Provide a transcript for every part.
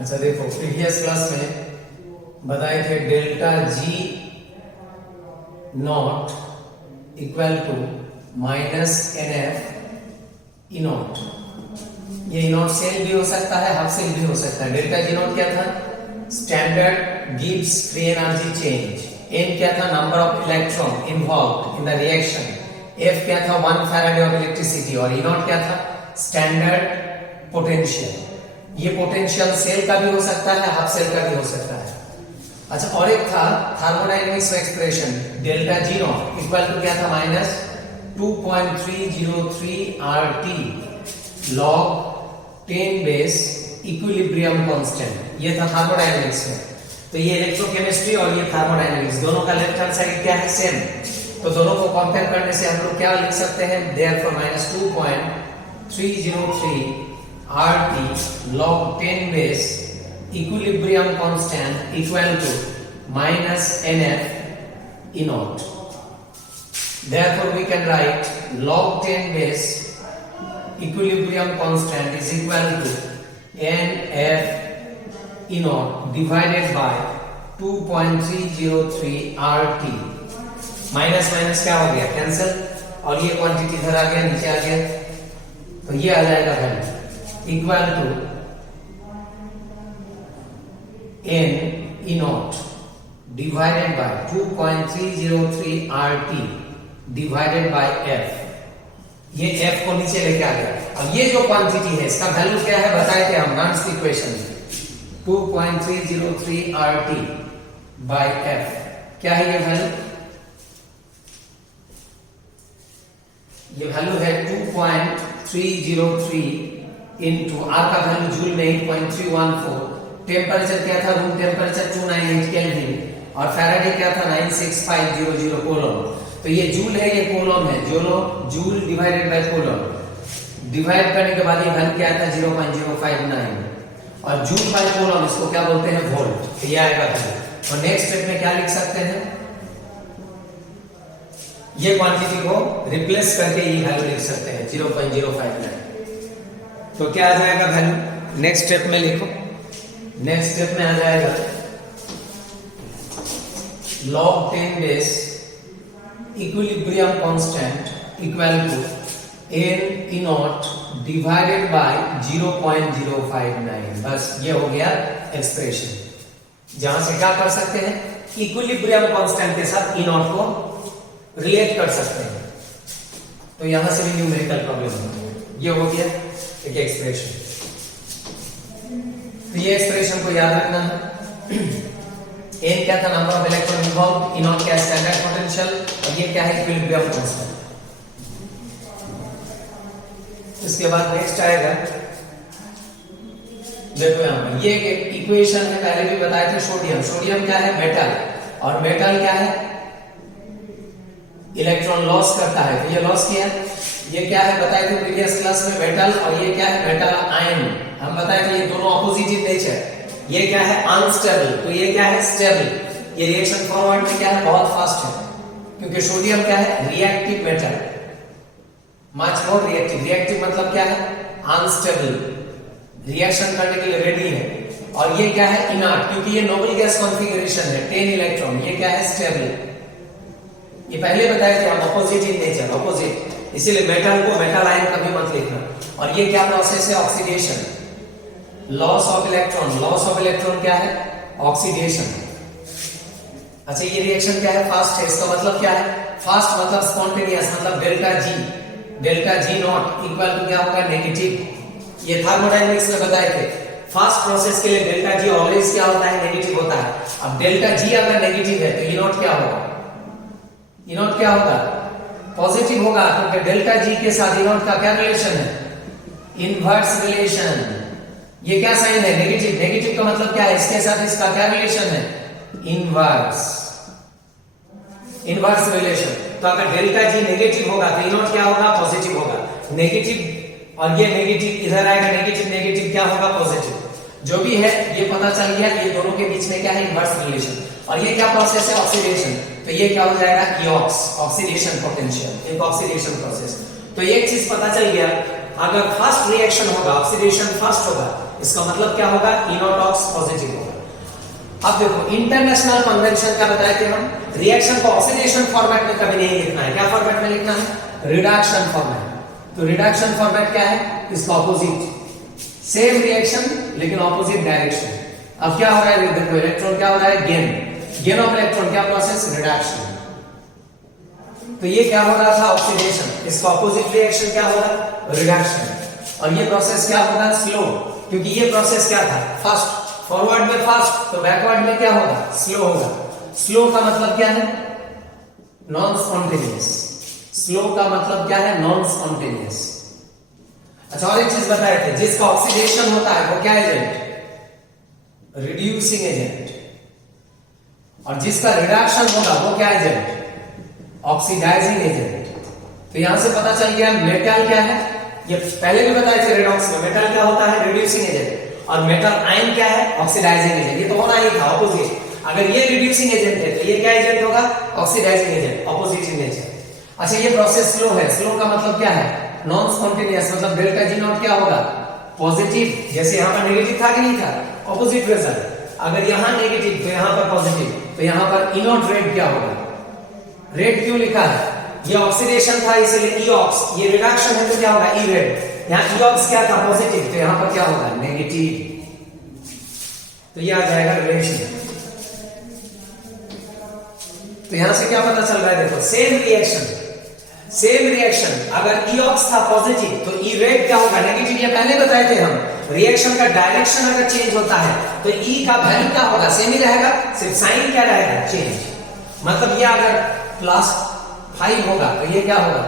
अच्छा देखो, previous class में बताए थे delta G naught equal to minus N F E naught. ये ई नॉट सेल भी हो सकता है, हाफ सेल भी हो सकता है। डेल्टा जी नॉट क्या था? Standard Gibbs free energy change. N क्या था? Number of electron involved in the reaction. F क्या था? 1 फैराडे ऑफ इलेक्ट्रिसिटी। और ई नॉट क्या था? Standard potential. ये पोटेंशियल सेल का भी हो सकता है, हाफ सेल का भी हो सकता है। अच्छा, और एक था thermodynamics expression delta G naught equal to क्या था? Minus 2.303 RT log 10 base equilibrium constant. ये था थर्मोडायनेमिक्स में। तो ये इलेक्ट्रोकेमिस्ट्री और ये थर्मोडायनेमिक्स दोनों का लेफ्ट हैंड साइड क्या है? सेम। तो दोनों को कंपेयर करने से हम लोग क्या लिख सकते हैं? Therefore minus 2.303 RT log 10 base equilibrium constant equal to minus NF E naught. Therefore, we can write log 10 base equilibrium constant is equal to NF E naught divided by 2.303 RT. Minus minus क्या हो गया? Cancel. और ये quantity इधर आ गया, नीचे आ गया, तो ये आ जाएगा value equal to n E naught divided by 2.303 RT divided by F। ये F को नीचे लेके आ गया। अब ये जो क्वांटिटी है इसका वैल्यू क्या है बताए थे हम नॉन्स इक्वेशन में? 2.303 RT by F। क्या है ये वैल्यू? ये वैल्यू है 2.303 इनटू आर का वैल्यू जूल में 8.314। टेम्परेचर क्या था? Room temperature 298 kelvin. और फैराडे क्या था? 96500 कोलोन। तो ये जूल है, ये कोलोन है। Joule divided by coulomb divide करने के बाद ये वैल्यू क्या आता है? 0.059। और जूल बाय कोलोन इसको क्या बोलते हैं? वोल्ट। तो ये आएगा वैल्यू। और नेक्स्ट स्टेप में क्या लिख सकते हैं? ये क्वांटिटी को रिप्लेस करके ये वैल्यू लिख सकते हैं 0.059। तो क्या आ जाएगा वैल्यू? नेक्स्ट स्टेप में लिखो। नेक्स्ट स्टेप में आ जाएगा log 10 base equilibrium constant equal to n E naught divided by 0.059। बस ये हो गया एक्सप्रेशन। जहां से क्या कर सकते हैं? इक्विलिब्रियम कांस्टेंट के साथ E naught को रिलेट कर सकते हैं। तो यहां से भी न्यूमेरिकल प्रॉब्लम होती है। ये हो गया एक एक्सप्रेशन। तो ये एक्सप्रेशन को याद रखना है। n क्या था? Number of electron involved. E naught क्या? Standard potential. और ये क्या है? Equilibrium constant. इसके बाद नेक्स्ट आएगा, देखो यहां पर ये एक इक्वेशन है, पहले भी बताए थे। सोडियम क्या है? मेटल। और मेटल क्या है? इलेक्ट्रॉन लॉस करता है। तो ये लॉस किया। ये क्या है बताए थे प्रीवियस क्लास में? मेटल। और ये क्या है? Metal ion. हम बताए थे ये दोनों ऑपोजिट नेचर। ये क्या है? अनस्टेबल। तो ये क्या है? स्टेबल। ये रिएक्शन फॉरवर्ड में क्या है? बहुत फास्ट है, क्योंकि सोडियम क्या है? Reactive metal, much more reactive. Reactive मतलब क्या है? अनस्टेबल, रिएक्शन करने के लिए रेडी है। और ये क्या है? इनर्ट, क्योंकि ये नोबल गैस कॉन्फ़िगरेशन है, 10 इलेक्ट्रॉन। ये क्या है? स्टेबल। ये पहले बताए थे हम, ऑपोजिट इन नेचर, ऑपोजिट। इसीलिए मेटल को मेटल आयन कभी मत लिखना। और ये क्या प्रोसेस है? Oxidation, loss of electron. Loss of electron क्या है? ऑक्सीडेशन। अच्छा, ये रिएक्शन क्या है? फास्ट है। इसका मतलब क्या है? फास्ट मतलब स्पॉन्टेनियस, मतलब delta G naught equal to क्या होगा? नेगेटिव। ये थर्मोडायनेमिक्स में बताए थे। फास्ट प्रोसेस के लिए डेल्टा जी ऑलवेज क्या होता है? नेगेटिव होता है। अब डेल्टा जी अगर नेगेटिव है तो ई नॉट क्या होगा? ई नॉट क्या होगा? पॉजिटिव होगा, क्योंकि डेल्टा जी के साथ ई नॉट का क्या रिलेशन है? Inverse relation. ये क्या साइन है? नेगेटिव। नेगेटिव का मतलब क्या है? इसके साथ इसका क्या रिलेशन है? Inverse relation. तो अगर डेल्टा जी नेगेटिव होगा तो ई नॉट क्या होगा? पॉजिटिव होगा। नेगेटिव और ये नेगेटिव इधर आएगा, नेगेटिव क्या होगा? पॉजिटिव। जो भी है ये पता चल गया। ये दोनों के बीच में क्या है? Inverse relation. और ये क्या प्रोसेस है? ऑक्सीडेशन। तो ये क्या हो जाएगा? ईऑक्स, ऑक्सीडेशन पोटेंशियल, एक ऑक्सीडेशन प्रोसेस। तो एक चीज पता चल गया, अगर फास्ट रिएक्शन होगा, ऑक्सीडेशन फास्ट होगा, इसका मतलब क्या होगा, इनोटॉक्स पॉजिटिव होगा। अब देखो इंटरनेशनल कन्वेंशन का बताया कि हम रिएक्शन को ऑक्सीडेशन फॉर्मेट में कभी नहीं लिखना है। क्या फॉर्मेट में लिखना है, रिडक्शन फॉर्मेट। तो रिडक्शन फॉर्मेट क्या है, इसका ऑपोजिट, सेम रिएक्शन लेकिन ऑपोजिट डायरेक्शन। अब क्या हो रहा है, देखो इलेक्ट्रॉन क्या हो रहा है, गेन ऑफ इलेक्ट्रॉन, क्या प्रोसेस, रिडक्शन। तो ये क्या हो रहा था, ऑक्सीडेशन, इसका ऑपोजिट रिएक्शन क्या होगा, रिडक्शन। और ये प्रोसेस क्या होगा, स्लो, क्योंकि ये प्रोसेस क्या था, फास्ट, फॉरवर्ड में फास्ट, तो बैकवर्ड में क्या होगा, स्लो होगा। स्लो का मतलब क्या है, नॉन स्पॉन्टेनियस। स्लो का मतलब क्या है, नॉन स्पॉन्टेनियस। अच्छा और एक चीज बताए थे, जिसका ऑक्सीडेशन होता है वो क्या एजेंट, रिड्यूसिंग एजेंट, और जिसका रिडक्शन होगा वो क्या एजेंट, ऑक्सीडाइजिंग एजेंट। तो यहां से पता चल गया मेटल क्या है, ये पहले भी बताए थे रेडॉक्स में, मेटल क्या होता है, रिड्यूसिंग एजेंट, और मेटल आयन क्या है, ऑक्सीडाइजिंग एजेंट। ये तो होना ही था ऑपोजिट। अगर ये रिड्यूसिंग एजेंट है तो ये क्या एजेंट होगा, oxidising agent, opposite in nature. अच्छा ये प्रोसेस स्लो है, स्लो का मतलब क्या है, नॉन स्पॉन्टेनियस, मतलब डेल्टा जी नॉट क्या होगा, पॉजिटिव। जैसे यहां पर नेगेटिव था कि नहीं था, ऑपोजिट रिजल्ट। अगर यहां नेगेटिव तो यहां पर पॉजिटिव, तो यहां पर इनोट रेट क्या होगा, रेट क्यों लिखा है, ये ऑक्सीडेशन था इसलिए ईऑक्स, ये रिडक्शन है तो क्या होगा, ई रेट। यहां ईऑक्स क्या था, पॉजिटिव, तो यहां पर क्या होगा, नेगेटिव। तो ये आ जाएगा रिलेशन। तो यहां से क्या पता चल रहा है, देखो सेम रिएक्शन, अगर ईऑक्स था पॉजिटिव तो ई रेट क्या होगा, नेगेटिव। ये पहले बताए थे हम, रिएक्शन का डायरेक्शन अगर चेंज होता है तो ई का वैल्यू क्या होगा, सेम ही रहेगा, सिर्फ साइन क्या रहेगा, चेंज। मतलब ये अगर +5 होगा तो ये क्या होगा,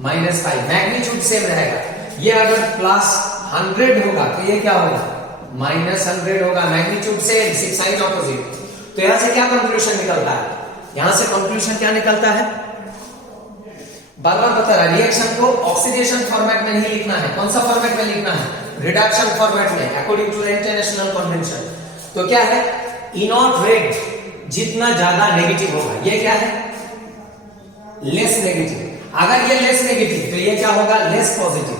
-5, मैग्नीट्यूड सेम रहेगा। ये अगर +100 होगा तो ये क्या होगा, -100 होगा, मैग्नीट्यूड सेम, सिर्फ साइन ऑपोजिट। तो यहां से क्या कंक्लूजन निकलता है, यहां से कंक्लूजन क्या निकलता है, बार बार बता रहा, रिएक्शन को ऑक्सीडेशन फॉर्मेट में नहीं लिखना है। कौन सा फॉर्मेट में लिखना है, रिडक्शन फॉर्मेट में, अकॉर्डिंग टू इंटरनेशनल कन्वेंशन। तो क्या है, इनोट रेट जितना ज्यादा नेगेटिव होगा, ये क्या है, लेस नेगेटिव। अगर ये लेस नेगेटिव तो ये क्या होगा, लेस पॉजिटिव।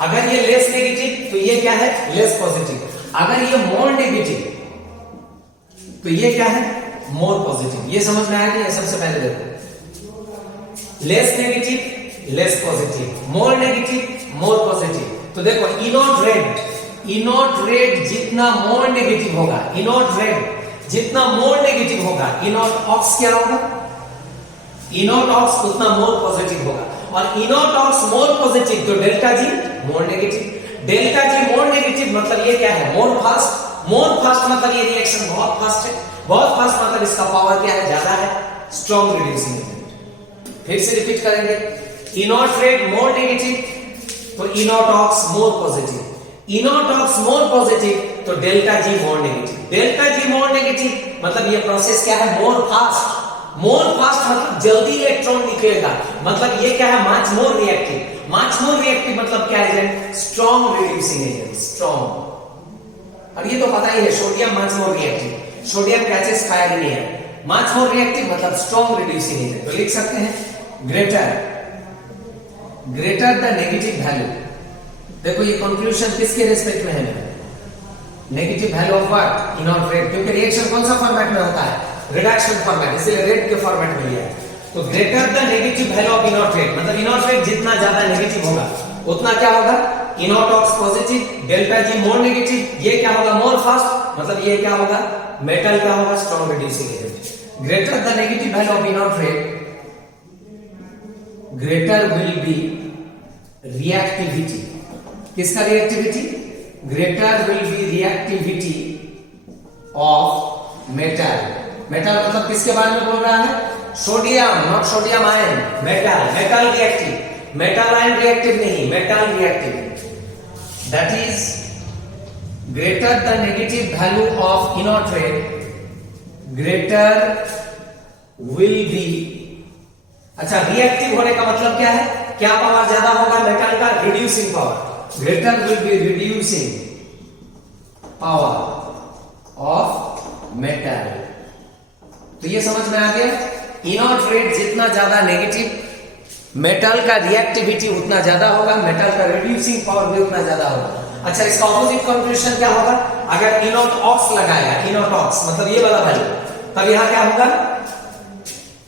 अगर ये लेस नेगेटिव तो ये क्या है, लेस पॉजिटिव। अगर ये मोर नेगेटिव तो ये क्या है, मोर पॉजिटिव। ये समझ में आया कि ये सबसे पहले देखो, less negative less positive, more negative मोर पॉजिटिव। तो देखो इनोट रेट जितना मोर नेगेटिव होगा, इनोट रेट जितना मोर नेगेटिव होगा, इनोट ऑक्स क्या होगा, इनोट ऑक्स उतना मोर पॉजिटिव होगा। और इनोट ऑक्स मोर पॉजिटिव तो delta G more negative. Delta G more negative मतलब ये क्या है, मोर फास्ट। मोर फास्ट मतलब ये रिएक्शन बहुत फास्ट है, बहुत फास्ट मतलब इसका पावर क्या है, ज्यादा है, स्ट्रॉन्ग रिड्यूसिंग एजेंट। फिर से रिपीट करेंगे, इनोट रेट मोर नेगेटिव तो E not ox more positive. E not ox more positive तो delta G more negative. Delta G more negative मतलब ये प्रोसेस क्या है, मोर फास्ट। मोर फास्ट मतलब जल्दी इलेक्ट्रॉन निकलेगा, मतलब ये क्या है, much more reactive. Much more reactive मतलब क्या agent, strong reducing agent, strong. अब ये तो पता ही है, sodium much more reactive, sodium catches fire नहीं है। मच मोर रिएक्टिव मतलब स्ट्रॉन्ग रिड्यूसिंग एजेंट। तो लिख सकते हैं ग्रेटर द नेगेटिव वैल्यू। देखो ये कंक्लूजन किसके रिस्पेक्ट में है, negative value of what, E not red. क्योंकि रिएक्शन कौन सा फॉर्मेट में होता है, रिडक्शन फॉर्मेट, इसलिए रेट के फॉर्मेट में लिया है। तो greater the negative value of E not red मतलब इनोट रेट जितना ज्यादा नेगेटिव होगा उतना क्या होगा, E not ox positive, delta G more negative, ये क्या होगा, मोर फास्ट, मतलब ये क्या होगा, मेटल क्या होगा, strong reducing agent. Greater the negative value of E not red, greater will be reactivity. किसका reactivity, greater will be reactivity of metal. Metal मतलब किसके बारे में बोल रहा है, sodium, not sodium ion, metal. Metal reactive, metal ion reactive नहीं, metal reactive. That is greater the negative value of E not red, greater will be. अच्छा reactive होने का मतलब क्या है, क्या पावर ज्यादा होगा मेटल का, reducing power. Greater will B reducing power of metal. तो ये समझ में आ गया, इनोट रेट जितना ज्यादा नेगेटिव, मेटल का रिएक्टिविटी उतना ज्यादा होगा, मेटल का रिड्यूसिंग पावर भी उतना ज्यादा होगा। अच्छा, इसका ऑपोजिट कॉन्ट्रीब्यूशन क्या होगा? अगर ई नॉट ऑक्स लगाया, ई नॉट ऑक्स मतलब ये वाला वैल्यू, तब यहां क्या होगा?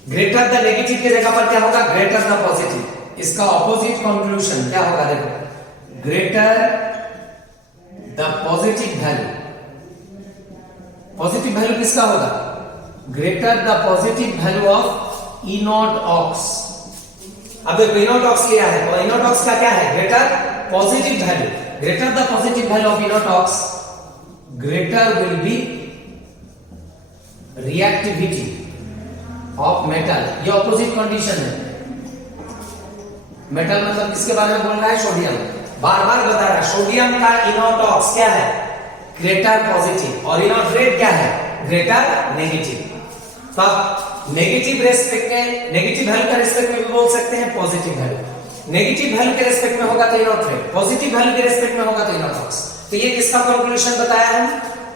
ग्रेटर द नेगेटिव के जगह पर क्या होगा? Greater the positive. इसका ऑपोजिट कॉन्ट्रीब्यूशन क्या होगा? देखो, greater the positive value. Positive value किसका होगा? Greater the positive value of E naught ox. अब देखो ई नॉट ऑक्स लिया है, और ई नॉट ऑक्स का क्या है? Greater positive value. Greater the positive value of E naught ox, greater will be reactivity of metal. ये ऑपोजिट कंडीशन है। मेटल मतलब किसके बारे में बोल रहा है? सोडियम। बार बार बता रहा है, सोडियम का ई नॉट ऑक्स क्या है? Greater positive. और ई नॉट रेड क्या है? Greater negative. तब नेगेटिव रेस्पेक्ट में, नेगेटिव वैल्यू का रेस्पेक्ट में भी बोल सकते हैं पॉजिटिव वैल्यू। नेगेटिव वैल्यू के रेस्पेक्ट में होगा तो ई नॉट रेड, पॉजिटिव वैल्यू के रेस्पेक्ट में होगा तो ई नॉट ऑक्स। तो ये किसका कंक्लूजन बताया हम?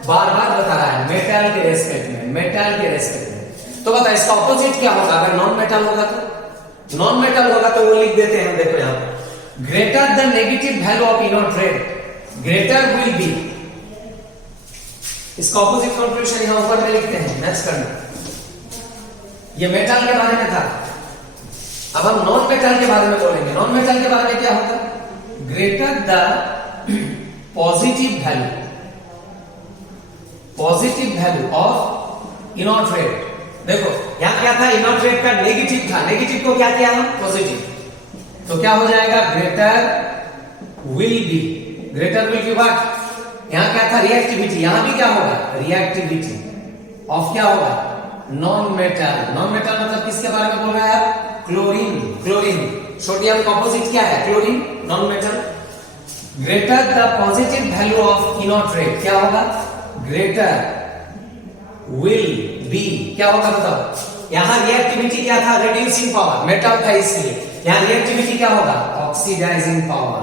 बार बार बता रहा है, मेटल के रेस्पेक्ट में, मेटल के रेस्पेक्ट में। तो बता, इसका ऑपोजिट क्या होगा? अगर नॉन मेटल होगा तो, नॉन मेटल होगा तो वो लिख देते हैं, देखो यहां पर, greater the negative value of E not red, greater will B. इसका ऑपोजिट कंक्लूजन यहां ऊपर में लिखते हैं, मैच करना। ये मेटल के बारे में था। अब हम नॉन मेटल के बारे में बोलेंगे। नॉन मेटल के बारे में क्या होगा? Greater the positive value, positive value of E not red. देखो यहां क्या था? ई नॉट रेड का नेगेटिव था, नेगेटिव को क्या किया हम? पॉजिटिव। तो क्या हो जाएगा? Greater will B, greater will be what? यहां क्या था? रिएक्टिविटी। यहां भी क्या होगा? रिएक्टिविटी ऑफ क्या होगा? Non metal. नॉन मेटल मतलब किसके बारे में बोल रहा है? क्लोरीन। क्लोरीन, सोडियम का ऑपोजिट क्या है? Chlorine, non metal. Greater the positive value of E not red क्या होगा? ग्रेटर विल बी क्या होगा? बताओ। यहां रिएक्टिविटी क्या था? रिड्यूसिंग पावर, मेटल था इसलिए। यहां रिएक्टिविटी क्या होगा? Oxidising power.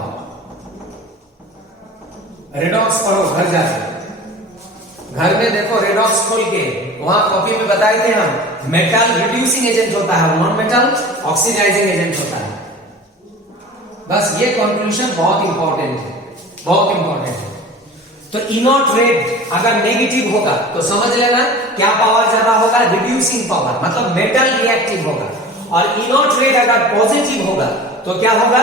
रेडॉक्स पढ़ो घर जाके, घर में देखो रेडॉक्स खोल के, वहां कॉपी में बताए थे हम, मेटल रिड्यूसिंग एजेंट होता है और नॉन मेटल ऑक्सीडाइजिंग एजेंट होता है। बस ये कंक्लूजन बहुत इंपॉर्टेंट है, बहुत इंपॉर्टेंट है। तो ई नॉट रेड अगर नेगेटिव होगा तो समझ लेना क्या पावर ज्यादा होगा? रिड्यूसिंग पावर, मतलब मेटल रिएक्टिव होगा। और ई नॉट रेड अगर पॉजिटिव होगा तो क्या होगा?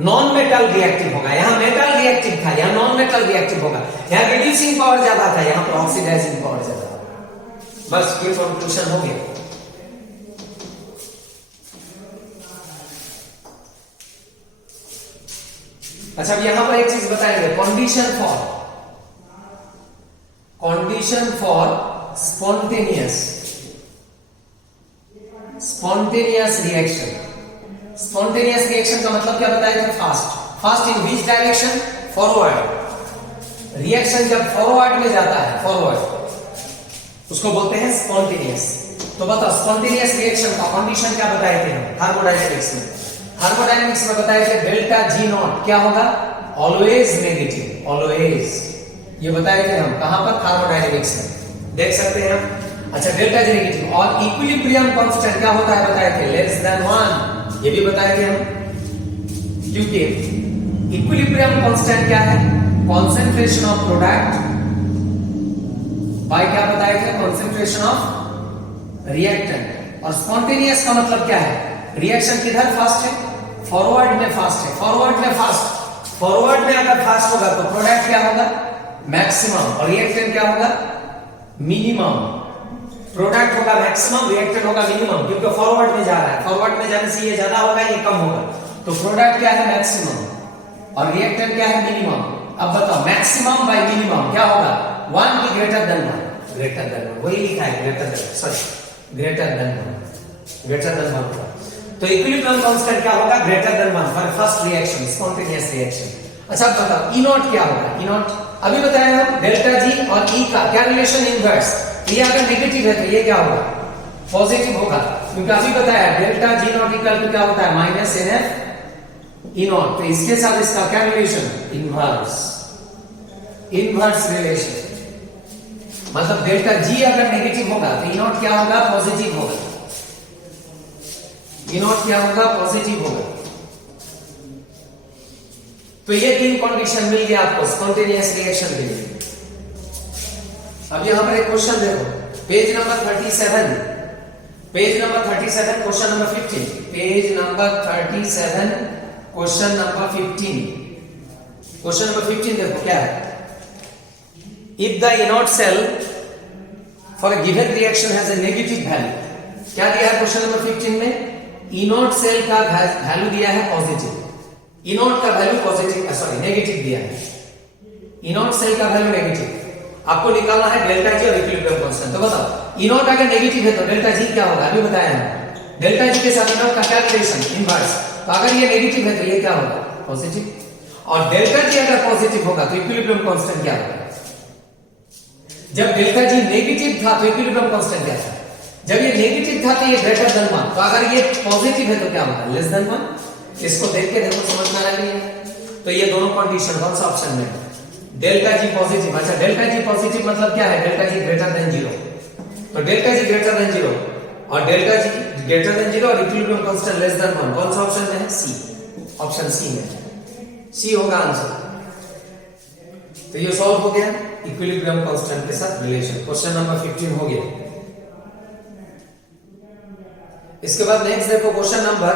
नॉन मेटल रिएक्टिव होगा। यहां मेटल रिएक्टिव था, यहां नॉन मेटल रिएक्टिव होगा। यहां रिड्यूसिंग पावर ज्यादा था, यहां पर ऑक्सीडाइजिंग पावर ज्यादा था। बस ये कंक्लूजन हो गया। अच्छा, अब यहां पर एक चीज बताएंगे, condition for spontaneous reaction. Spontaneous reaction का मतलब क्या बताया था? Fast. Fast in which direction? Forward. Reaction जब फॉरवर्ड में जाता है, फॉरवर्ड, उसको बोलते हैं स्पॉन्टेनियस। तो बताओ, स्पॉन्टेनियस रिएक्शन का कंडीशन क्या बताए थे हम थर्मोडायनेमिक्स में? थर्मोडायनेमिक्स में बताए थे डेल्टा जी नॉट क्या होगा? Always negative, always. ये बताए थे हम कहां पर? थर्मोडायनेमिक्स में, देख सकते हैं हम। अच्छा, डेल्टा जी नेगेटिव। और इक्विलिब्रियम कांस्टेंट क्या होता है बताए थे? लेस देन 1, ये भी बताए थे हम। क्योंकि इक्विलिब्रियम कांस्टेंट क्या है? कॉन्सेंट्रेशन ऑफ प्रोडक्ट बाय क्या बताए थे? Concentration of reactant. और स्पॉन्टेनियस का मतलब क्या है? रिएक्शन किधर फास्ट है? फॉरवर्ड में फास्ट है, फॉरवर्ड में फास्ट। फॉरवर्ड में अगर फास्ट होगा तो प्रोडक्ट क्या होगा? मैक्सिमम, और रिएक्टेंट क्या होगा? मिनिमम। प्रोडक्ट होगा मैक्सिमम, रिएक्टेंट होगा मिनिमम, क्योंकि फॉरवर्ड में जा रहा है। फॉरवर्ड में जाने से ये ज्यादा होगा, ये कम होगा। तो प्रोडक्ट क्या है? मैक्सिमम, और रिएक्टेंट क्या है? मिनिमम। अब बताओ, मैक्सिमम बाय मिनिमम क्या होगा? 1 की ग्रेटर देन 1, ग्रेटर देन 1, वही लिखा है, greater than, sorry, greater than 1, greater than 1 होगा। तो इक्विलिब्रियम कांस्टेंट क्या होगा? Greater than 1 for first reaction, spontaneous reaction. अच्छा, बताओ ई नॉट क्या होगा? ई नॉट अभी बताया हम, डेल्टा जी और ई का क्या रिलेशन? इनवर्स। ये अगर नेगेटिव है तो ये क्या होगा? पॉजिटिव होगा, क्योंकि अभी बताया delta G naught equal to क्या होता है? Minus NF E naught. तो इसके साथ इसका क्या रिलेशन? Inverse, inverse relation. मतलब डेल्टा जी अगर नेगेटिव होगा तो ई नॉट क्या होगा? पॉजिटिव होगा। ई नॉट क्या होगा? पॉजिटिव होगा। तो ये तीन कंडीशन मिल गया आपको स्पॉन्टेनियस रिएक्शन के लिए। अब यहां पर एक क्वेश्चन देखो, page number 37, page number 37 question number 15, page number 37 question number 15, question number 15 देखो क्या है। If the E not cell for a given reaction has a negative value, क्या दिया है क्वेश्चन नंबर 15 में? इनॉट सेल का वैल्यू दिया है पॉजिटिव, इनॉट का वैल्यू पॉजिटिव सॉरी नेगेटिव दिया है, इनॉट सेल का वैल्यू नेगेटिव। आपको निकालना है डेल्टा जी और इक्विलिब्रियम कांस्टेंट। तो बताओ इनॉट अगर नेगेटिव है तो डेल्टा जी क्या होगा, अभी बताया है। डेल्टा जी के साथ इनॉट का क्या रिलेशन, इनवर्स। तो अगर ये नेगेटिव है तो ये क्या होगा, पॉजिटिव। और डेल्टा जी अगर पॉजिटिव होगा तो इक्विलिब्रियम कांस्टेंट क्या होगा? जब डेल्टा जी नेगेटिव था तो इक्विलिब्रियम कांस्टेंट क्या था? जब ये नेगेटिव था तो ये ग्रेटर देन 1, तो अगर ये पॉजिटिव है तो क्या होगा, लेस देन 1। इसको देख के देखो समझ में आ रही है। तो ये दोनों कंडीशन कौन सा ऑप्शन में? Delta G positive. अच्छा डेल्टा जी पॉजिटिव मतलब क्या है, डेल्टा जी ग्रेटर देन 0। तो डेल्टा जी ग्रेटर देन 0 और डेल्टा जी ग्रेटर देन 0 और इक्विलिब्रियम कांस्टेंट लेस देन 1, कौन सा ऑप्शन में है? सी, ऑप्शन सी में, सी होगा आंसर। तो ये सॉल्व हो गया इक्विलिब्रियम कांस्टेंट के साथ रिलेशन। क्वेश्चन नंबर 15 हो गया। इसके बाद नेक्स्ट देखो क्वेश्चन नंबर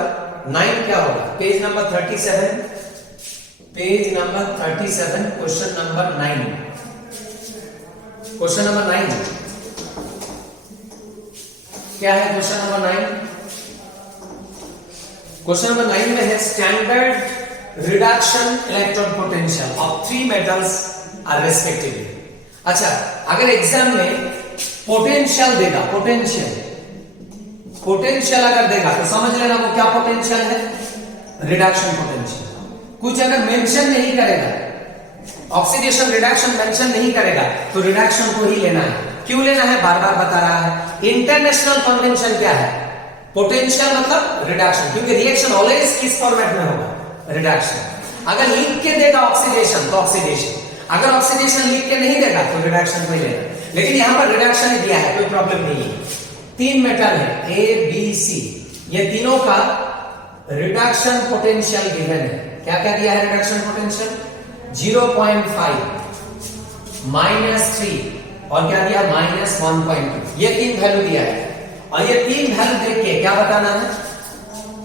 9 क्या होगा, page number 37, page number 37 question number 9, question number 9 क्या है? क्वेश्चन नंबर 9, क्वेश्चन नंबर 9 में है standard reduction electron potential of 3 metals are respectively. अच्छा अगर एग्जाम में पोटेंशियल देगा, पोटेंशियल अगर देगा तो समझ लेना वो क्या पोटेंशियल है, रिडक्शन पोटेंशियल। कुछ अगर मेंशन नहीं करेगा, ऑक्सीडेशन रिडक्शन मेंशन नहीं करेगा तो रिडक्शन को ही लेना है। क्यों लेना है, बार बार बता रहा है। इंटरनेशनल कन्वेंशन क्या है, पोटेंशियल मतलब रिडक्शन, क्योंकि रिएक्शन ऑलवेज किस फॉर्मेट में होगा, रिडक्शन। अगर लिख के देगा ऑक्सीडेशन तो ऑक्सीडेशन, अगर ऑक्सीडेशन लिख के नहीं देगा तो रिडक्शन को ही लेना। लेकिन यहां पर रिडक्शन ही दिया है, कोई प्रॉब्लम नहीं है। 3 मेटल है ए बी सी, ये तीनों का रिडक्शन पोटेंशियल गिवन है। क्या क्या दिया है रिडक्शन पोटेंशियल? 0.5, -3 और क्या दिया, -1.2। ये 3 वैल्यू दिया है और ये 3 वैल्यू देख के क्या बताना है,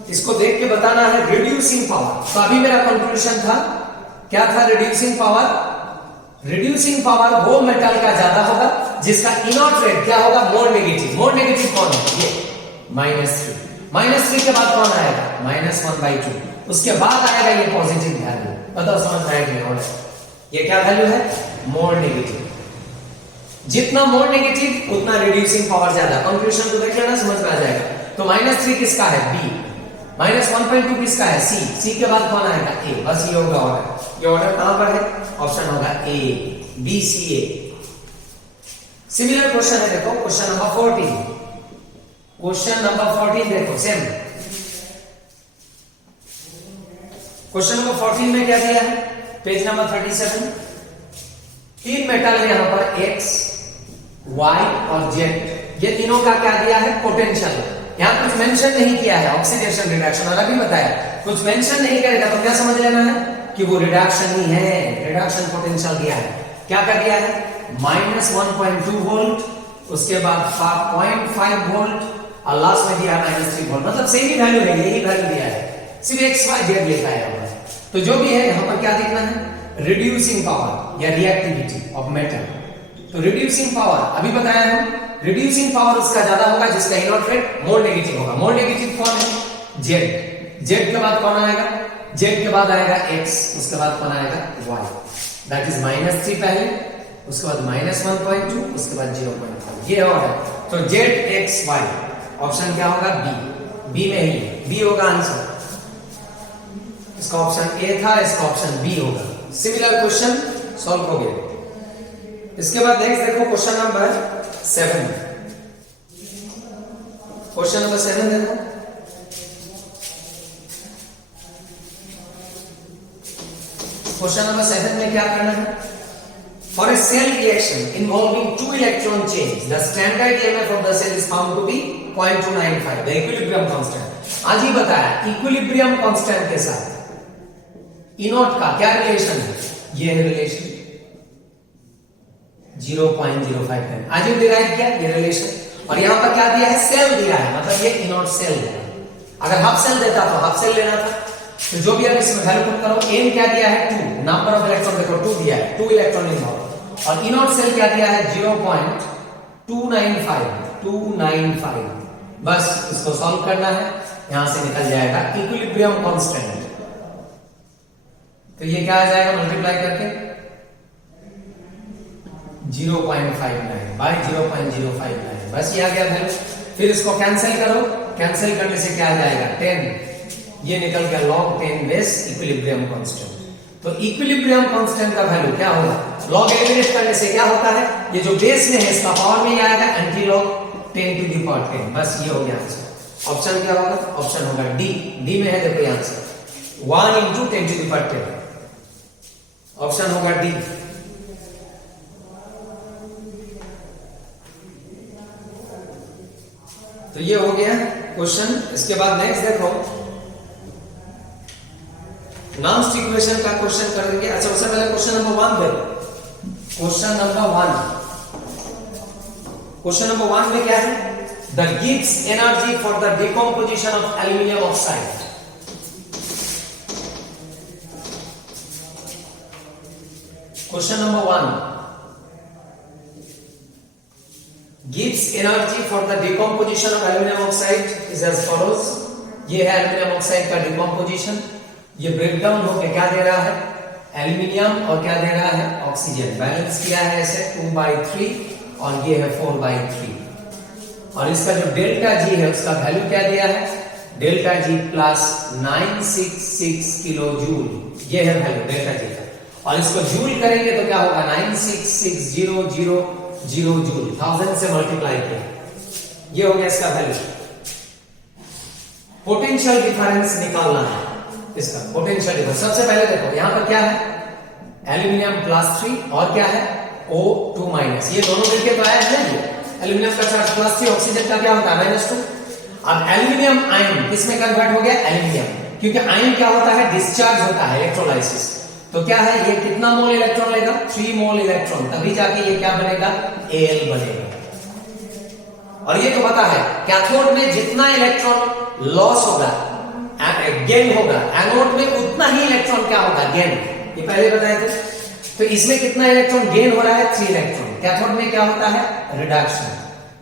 इसको देख के बताना है रिड्यूसिंग पावर। तो अभी मेरा कंक्लूजन था क्या था, रिड्यूसिंग पावर। रिड्यूसिंग पावर वो मेटल का ज्यादा होगा जिसका इनॉट रेट क्या होगा, मोर नेगेटिव। मोर नेगेटिव कौन है, ये -3। -3 के बाद कौन आएगा, -1/2। उसके बाद आएगा ये पॉजिटिव वैल्यू। बताओ समझ में आएगा? ये क्या वैल्यू है, मोर नेगेटिव। जितना मोर नेगेटिव उतना रिड्यूसिंग पावर ज्यादा। कंक्लूजन को देख लेना, समझ में आ जाएगा। तो -3 किसका है, बी। -1.2 किसका है, सी। सी के बाद कौन आएगा, ए। बस ये होगा ऑर्डर। ये ऑर्डर कहां पर है, ऑप्शन होगा ए, बी सी ए। सिमिलर क्वेश्चन है देखो, क्वेश्चन नंबर 14, क्वेश्चन नंबर 14 देखो सेम। क्वेश्चन नंबर 14 में क्या दिया है, पेज नंबर 37। 3 मेटल है यहां पर, एक्स, वाई और जेड। ये तीनों का क्या दिया है, पोटेंशियल। यहां कुछ मेंशन नहीं किया है, ऑक्सीडेशन रिडक्शन, और अभी बताया कुछ मेंशन नहीं करेगा तो क्या समझ लेना है कि वो रिडक्शन ही है। रिडक्शन पोटेंशियल दिया है, क्या कर दिया है, -1.2 वोल्ट, उसके बाद 0.5 वोल्ट और लास्ट में दिया -3 वोल्ट। मतलब सेम ही वैल्यू है, यही वैल्यू दिया है, सिर्फ एक्स वाई जेड लिखा है। तो जो भी है यहां पर क्या देखना है, रिड्यूसिंग पावर या रिएक्टिविटी ऑफ मेटल। तो रिड्यूसिंग पावर अभी बताया हम, रिड्यूसिंग पावर उसका ज्यादा होगा जिसका इनॉट रेट मोर नेगेटिव होगा। मोर नेगेटिव कौन है, जेड। जेड के बाद कौन आएगा, जेड के बाद आएगा एक्स, उसके बाद कौन आएगा, वाई। दैट इज -3 पहले, उसके बाद -1.2, उसके बाद 0.5। ये और है। तो जेड एक्स वाई, ऑप्शन क्या होगा, बी। बी में ही बी होगा आंसर। इसका ऑप्शन ए था, इसका ऑप्शन बी होगा। सिमिलर क्वेश्चन सॉल्व हो गया। इसके बाद नेक्स्ट देखो क्वेश्चन नंबर 7। क्वेश्चन नंबर 7 देखो, क्वेश्चन नंबर 7 में क्या करना है, for a cell reaction involving 2 electron change the standard EMF of the cell is found to be 0.295, the equilibrium constant. आज ही बताया इक्विलिब्रियम कांस्टेंट के साथ ई नॉट का क्या रिलेशन है, ये है रिलेशन 0.05 आज डिराइव किया ये रिलेशन, और यहां पर क्या दिया है, सेल दिया है, मतलब ये ई नॉट सेल है। अगर हाफ सेल देता तो हाफ सेल लेना था। तो जो भी अब इसमें वैल्यू पुट करो, एन क्या दिया है 2, नंबर ऑफ इलेक्ट्रॉन देखो 2 दिया है, 2 इलेक्ट्रॉन इन्वॉल्व, और ई नॉट सेल क्या दिया है 0.295 बस इसको सॉल्व करना है, यहां से निकल जाएगा इक्विलिब्रियम कांस्टेंट। तो ये क्या आ जाएगा मल्टीप्लाई करके 0.59 बाय 0.059, बस ये आ गया वैल्यू। फिर इसको कैंसिल करो, कैंसिल करने से क्या आ जाएगा 10, ये निकल गया log 10 बेस इक्विलिब्रियम कांस्टेंट। तो इक्विलिब्रियम कांस्टेंट का वैल्यू क्या होगा, log एलिमिनेट करने से क्या होता है, ये जो बेस में है इसका पावर में आएगा anti log 10 to the power 10, बस ये हो गया आंसर। ऑप्शन क्या होगा, ऑप्शन होगा डी, डी में है देखो answer 1 into 10 to the power 10, option होगा डी। तो ये हो गया क्वेश्चन। इसके बाद नेक्स्ट देखो नॉन्स्ट इक्वेशन का क्वेश्चन करेंगे। अच्छा उससे पहले क्वेश्चन नंबर 1 देखो, क्वेश्चन नंबर 1, क्वेश्चन नंबर 1 में क्या है, the gives energy for the decomposition of aluminium oxide. Question number 1 gives energy for the decomposition of aluminum oxide is as follows। ये है एल्यूमिनियम ऑक्साइड का डिकम्पोजिशन, ये breakdown होकर क्या दे रहा है, एल्यूमिनियम और क्या दे रहा है, ऑक्सीजन। बैलेंस किया है ऐसे 2/3 और ये है 4/3, और इसका जो डेल्टा जी है उसका वैल्यू क्या दिया है, delta G plus 966 kilo joule, ये है वैल्यू डेल्टा जी का। और इसको जूल करेंगे तो क्या होगा 966,000 जूल, 1000 से मल्टीप्लाई किया, ये हो गया इसका वैल्यू। पोटेंशियल डिफरेंस निकालना है इसका, पोटेंशियल डिफरेंस। सबसे पहले देखो यहां पर क्या है, एल्यूमिनियम +3 और क्या है O2-, ये दोनों मिलकर तो आया है ना, ये एल्यूमिनियम का चार्ज +3, ऑक्सीजन का क्या होता है -2। अब एल्यूमिनियम आयन किसमें कन्वर्ट हो गया, एल्यूमिनियम, क्योंकि आयन क्या होता है, डिस्चार्ज होता है इलेक्ट्रोलाइसिस। तो क्या है, ये कितना मोल इलेक्ट्रॉन लेगा, 3 मोल इलेक्ट्रॉन, तभी जाके ये क्या बनेगा, Al बनेगा। और ये तो पता है कैथोड में जितना इलेक्ट्रॉन लॉस होगा, गेन होगा, एनोड में उतना ही इलेक्ट्रॉन क्या होगा, गेन, ये पहले बताए थे। तो इसमें कितना इलेक्ट्रॉन गेन हो रहा है, 3 इलेक्ट्रॉन। कैथोड में क्या होता है, रिडक्शन।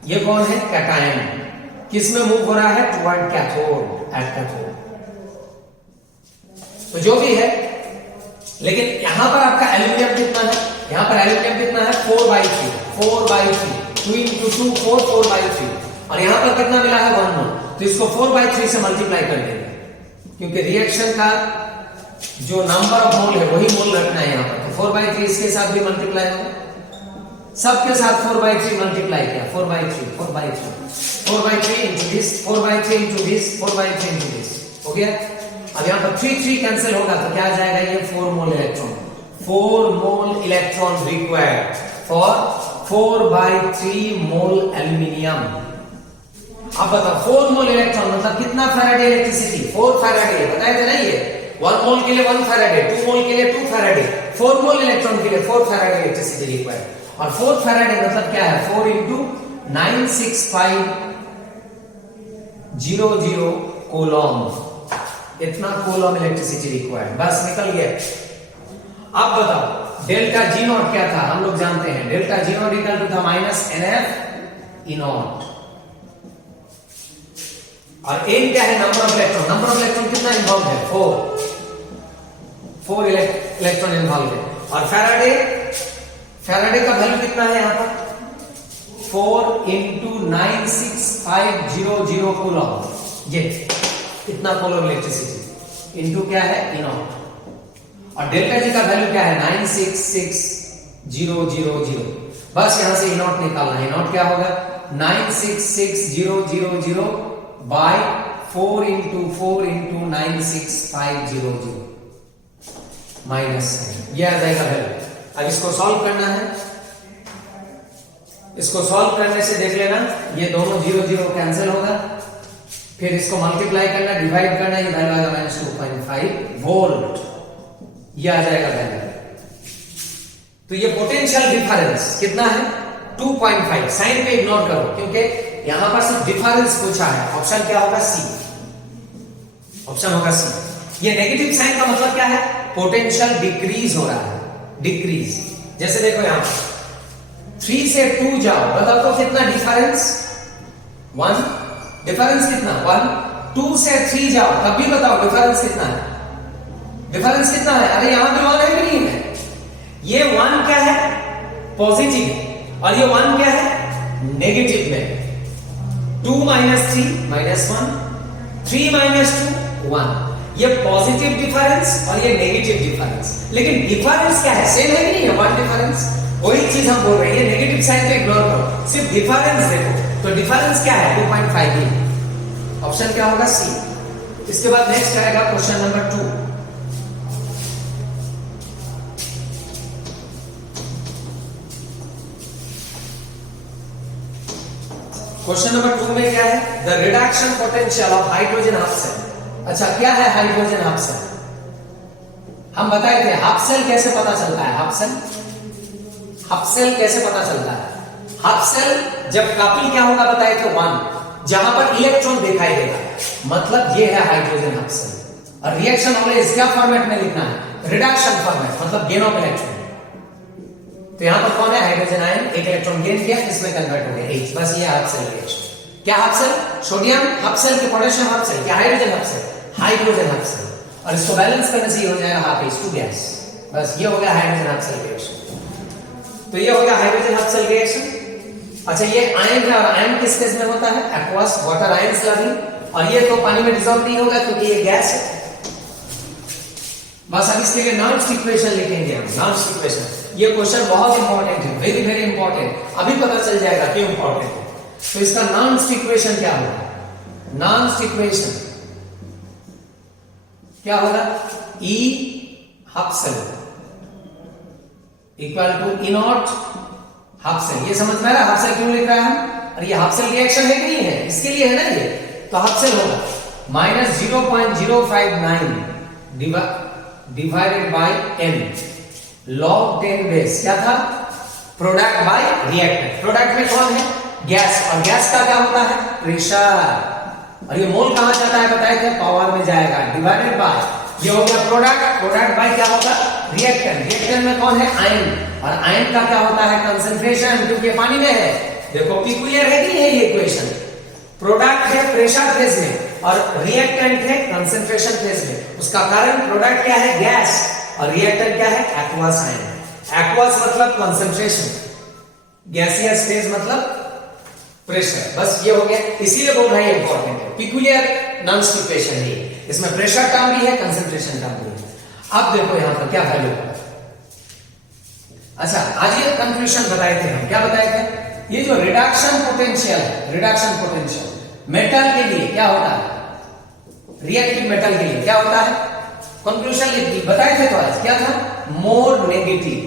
ये कौन है, कैटायन, किसमें मूव हो रहा है, टुवर्ड कैथोड, एट कैथोड। तो जो भी है, लेकिन यहां पर आपका एल्यूमिनियम कितना है, यहां पर एल्यूमिनियम कितना है 4/3, 2 into 2 4/3, और यहां पर कितना मिला है 1 मोल। तो इसको 4/3 से मल्टीप्लाई कर देंगे, क्योंकि रिएक्शन का जो नंबर ऑफ मोल है वही मोल रखना है यहां पर। तो 4/3 इसके साथ भी मल्टीप्लाई होगा, सबके साथ 4/3 मल्टीप्लाई किया, 4/3 into this, 4/3 into this, 4/3 into this, हो गया। अब यहां पर 3 कैंसिल होगा तो क्या आ जाएगा, ये 4 मोल electron, 4 mole electron required for 4/3 mole aluminium. अब बताओ 4 मोल इलेक्ट्रॉन मतलब कितना फैराडे इलेक्ट्रिसिटी, 4 फैराडे बताए थे ना, ये 1 मोल के लिए 1 फैराडे, 2 मोल के लिए 2 फैराडे, 4 मोल इलेक्ट्रॉन के लिए 4 फैराडे इलेक्ट्रिसिटी रिक्वायर्ड। और 4 फैराडे मतलब क्या है, 4 into 96500 कोलॉम, इतना कोलॉम इलेक्ट्रिसिटी रिक्वायर्ड, बस निकल गया। अब बताओ डेल्टा जी नॉट क्या था, हम लोग जानते हैं delta G naught equal to था -NF E नॉट, और एन क्या है, number of electron. Number of electron कितना इन्वॉल्व है, 4 इलेक्ट्रॉन इन्वॉल्व है। और फैराडे का वैल्यू कितना है यहां पर, 4 into 96500 कोलॉम, ये इतना कोलॉम इलेक्ट्रिसिटी इनटू क्या है, E नॉट। और डेल्टा जी का वैल्यू क्या है, 966,000, बस यहां से E नॉट निकालना है। E नॉट क्या होगा, 966,000 by 4 into 96500 माइनस, ये आ जाएगा वैल्यू। अब इसको सॉल्व करना है, इसको सॉल्व करने से देख लेना, ये दोनों 0 कैंसिल होगा, फिर इसको मल्टीप्लाई करना, डिवाइड करना, ये वैल्यू आएगा -2.5 वोल्ट। ये आ जाएगा वैल्यू। तो ये पोटेंशियल डिफरेंस कितना है 2.5। साइन पे इग्नोर करो क्योंकि यहां पर सिर्फ डिफरेंस पूछा है। ऑप्शन क्या होगा सी, ऑप्शन होगा सी। ये नेगेटिव साइन का मतलब क्या है, पोटेंशियल डिक्रीज हो रहा है, डिक्रीज। जैसे देखो यहां 3 से 2 जाओ, बताओ तो कितना डिफरेंस 1, डिफरेंस कितना 1। 2 से 3 जाओ तब भी बताओ डिफरेंस कितना है, डिफरेंस कितना है। अरे यहां भी 1 है कि नहीं है, ये 1 क्या है पॉजिटिव और ये 1 क्या है नेगेटिव में। 2 - 3 -1, 3 - 2 1। ये पॉजिटिव डिफरेंस और ये नेगेटिव डिफरेंस, लेकिन डिफरेंस क्या है सेम है कि नहीं है 1 डिफरेंस। वही चीज हम बोल रहे हैं, ये नेगेटिव साइन पे इग्नोर करो, सिर्फ डिफरेंस देखो। तो डिफरेंस क्या है 2.5 ही। ऑप्शन क्या होगा सी। इसके बाद नेक्स्ट आएगा क्वेश्चन नंबर 2। क्वेश्चन नंबर 2 में क्या है, the reduction potential of hydrogen half cell. अच्छा क्या है हाइड्रोजन हाफ सेल, हम बताए थे हाफ सेल कैसे पता चलता है। हाफ सेल, हाफ सेल कैसे पता चलता है। हाफ सेल जब कापिल क्या होगा बताए थे 1, जहां पर इलेक्ट्रॉन दिखाई देगा, मतलब ये है हाइड्रोजन हाफ सेल। और रिएक्शन ऑलवेज क्या फॉर्मेट में लिखना है, रिडक्शन फॉर्मेट, मतलब गेन ऑफ इलेक्ट्रॉन। तो यहां पर कौन है हाइड्रोजन आयन, एक इलेक्ट्रॉन गेन किया, इसमें कन्वर्ट हो गया H। बस ये हाफ सेल रिएक्शन। क्या half cell, sodium half cell के पोटेशियम हाफ सेल, क्या hydrogen half cell, hydrogen half cell. और इसको बैलेंस करने से ये हो जाएगा हाफ H2 गैस। बस ये हो गया हाइड्रोजन हाफ सेल रिएक्शन। तो ये हो गया हाइड्रोजन हाफ सेल रिएक्शन। अच्छा ये आयन है, और आयन किस केस में होता है एक्वस वाटर आयंस लविंग, और ये तो पानी में डिसॉल्व नहीं होगा क्योंकि ये गैस है। बस अब इसके लिए नॉर्म्स इक्वेशन लिखेंगे हम, नॉर्म्स इक्वेशन। ये क्वेश्चन बहुत इंपॉर्टेंट है, वेरी वेरी इंपॉर्टेंट, अभी पता चल जाएगा क्यों इंपॉर्टेंट है। तो इसका नॉर्म्स इक्वेशन क्या होगा, नॉर्म्स इक्वेशन क्या होगा, E half cell equal to E naught half cell. ये समझ में आ रहा है हाफ सेल क्यों लिख रहा है हम, और ये हाफ सेल रिएक्शन है कि नहीं है, इसके लिए है ना ये। तो हाफ सेल होगा -0.059 divided by n log 10 base. क्या था, प्रोडक्ट बाय रिएक्टेंट। प्रोडक्ट में कौन है गैस, और गैस का क्या होता है प्रेशर, और ये मोल कहां जाता है बताए थे पावर में जाएगा, डिवाइडेड बाय ये हो गया प्रोडक्ट, प्रोडक्ट बाय क्या होगा रिएक्टेंट। रिएक्टेंट में कौन है आयन, और आयन का क्या होता है कंसंट्रेशन, क्योंकि पानी में है। देखो पिकुलियर है कि ये इक्वेशन, प्रोडक्ट है प्रेशर फेज में और रिएक्टेंट है कंसंट्रेशन फेज में। उसका कारण प्रोडक्ट क्या है गैस और रिएक्टेंट क्या है एक्वस आयन। एक्वस मतलब कंसंट्रेशन, गैसियस फेज मतलब प्रेशर। बस ये हो गया, इसीलिए बोल रहा है इंपॉर्टेंट है, पिकुलियर नॉन्स इक्वेशन है। इसमें प्रेशर टर्म भी है, कंसंट्रेशन टर्म भी है। अब देखो यहां पर क्या वैल्यू है। अच्छा आज ये कंक्लूजन बताए थे हम, क्या बताए थे, ये जो रिडक्शन पोटेंशियल है, रिडक्शन पोटेंशियल मेटल के लिए क्या होता है, रिएक्टिव मेटल के लिए क्या होता है, कंक्लूजन लिख दी बताए थे। तो आज क्या था, मोर नेगेटिव।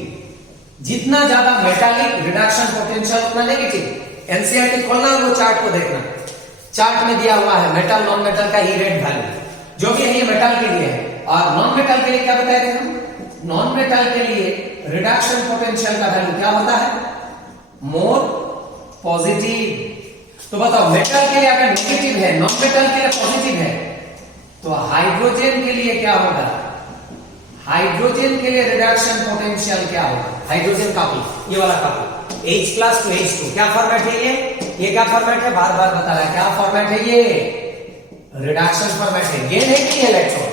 जितना ज्यादा मेटालिक रिडक्शन पोटेंशियल उतना नेगेटिव। एनसीईआरटी खोलना वो चार्ट को देखना, चार्ट में दिया हुआ है मेटल नॉन मेटल का ई रेट वैल्यू, जो भी है ये मेटल के लिए है। और नॉन मेटल के लिए क्या बताए थे हम, नॉन मेटल के लिए रिडक्शन पोटेंशियल का वैल्यू क्या होता है, मोर पॉजिटिव। तो बताओ मेटल के लिए अगर नेगेटिव है, नॉन मेटल के लिए पॉजिटिव है, तो हाइड्रोजन के लिए क्या होगा, हाइड्रोजन के लिए रिडक्शन पोटेंशियल क्या होगा, हाइड्रोजन कॉपी, ये वाला कॉपी H+ to H2 क्या फॉर्मेट है ये क्या फॉर्मेट है, बार बार बता रहा है क्या फॉर्मेट है, ये रिडक्शन फॉर्मेट है। गेन है कि इलेक्ट्रॉन,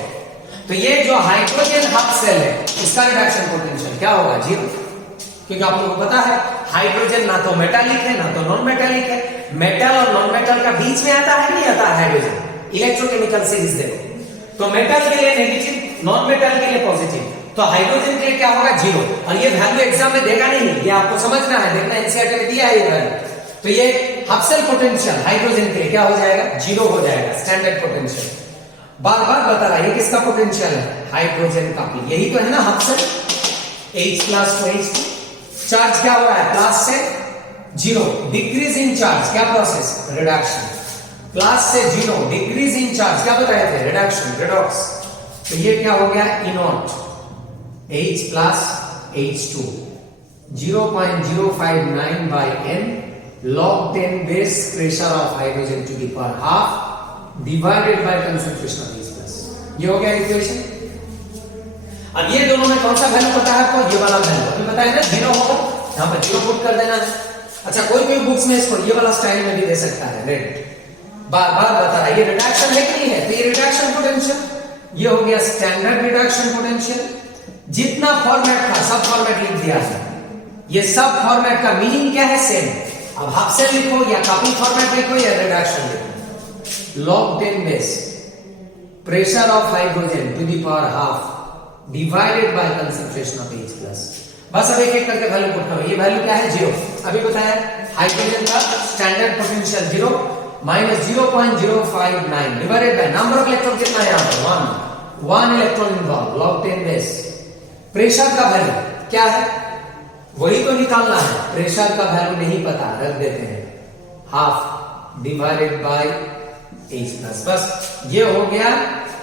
तो ये जो हाइड्रोजन हाफ सेल है इसका रिडक्शन पोटेंशियल क्या होगा, 0। क्योंकि आप लोगों को पता है हाइड्रोजन ना तो मेटालिक है ना तो नॉन मेटालिक है। मेटल और नॉन मेटल का बीच में आता है नहीं आता हाइड्रोजन, इलेक्ट्रोकेमिकल सीरीज देखो। तो मेटल के लिए नेगेटिव, नॉन मेटल के लिए पॉजिटिव, तो हाइड्रोजन के लिए क्या होगा 0। और ये वैल्यू एग्जाम में देगा नहीं, ये आपको समझना है, देखना एनसीईआरटी में दिया है ये वैल्यू। तो ये हाफ सेल पोटेंशियल हाइड्रोजन के लिए क्या हो जाएगा, 0 हो जाएगा, स्टैंडर्ड पोटेंशियल। बार बार बता रहा है ये किसका पोटेंशियल है, हाइड्रोजन का। यही तो है ना half cell, H+ to H2। Charge क्या हो रहा है, प्लस से 0, डिक्रीज इन चार्ज, क्या प्रोसेस, रिडक्शन। प्लस से 0, डिक्रीज इन चार्ज, क्या बताए थे, रिडक्शन, रिडॉक्स। तो ये क्या हो गया, E0, H plus H2 0.059 by n log 10 base pressure of hydrogen to the power half divided by concentration of H plus। ये हो गया इक्वेशन। अब ये दोनों में कौन सा वैल्यू पता है आपको? ये वाला वैल्यू अभी बताया ना, 0 होगा, यहां पर 0 पुट कर देना है। अच्छा, कोई कोई बुक्स में इसको ये वाला स्टाइल में भी दे सकता है, रेड बार बार बता रहा है। ये रिडक्शन है कि नहीं है? तो ये रिडक्शन पोटेंशियल, ये हो गया स्टैंडर्ड रिडक्शन पोटेंशियल। जितना फॉर्मेट था सब फॉर्मेट लिख दिया है। ये सब फॉर्मेट का मीनिंग क्या है? सेम। अब हाफ सेल लिखो या कॉपी फॉर्मेट लिखो या रिडक्शन लिखो। log 10 base pressure of hydrogen to the power half divided by concentration of H plus। बस अब एक एक करके वैल्यू पुट करो। ये वैल्यू क्या है? 0। अभी बताया हाइड्रोजन का standard potential 0 minus 0.059 divided by number of electron कितना है यहां पर? 1 electron involve. log 10 base pressure का वैल्यू क्या है वही तो निकालना है। प्रेशर का वैल्यू नहीं पता, रख देते हैं, half divided by H plus. बस ये हो गया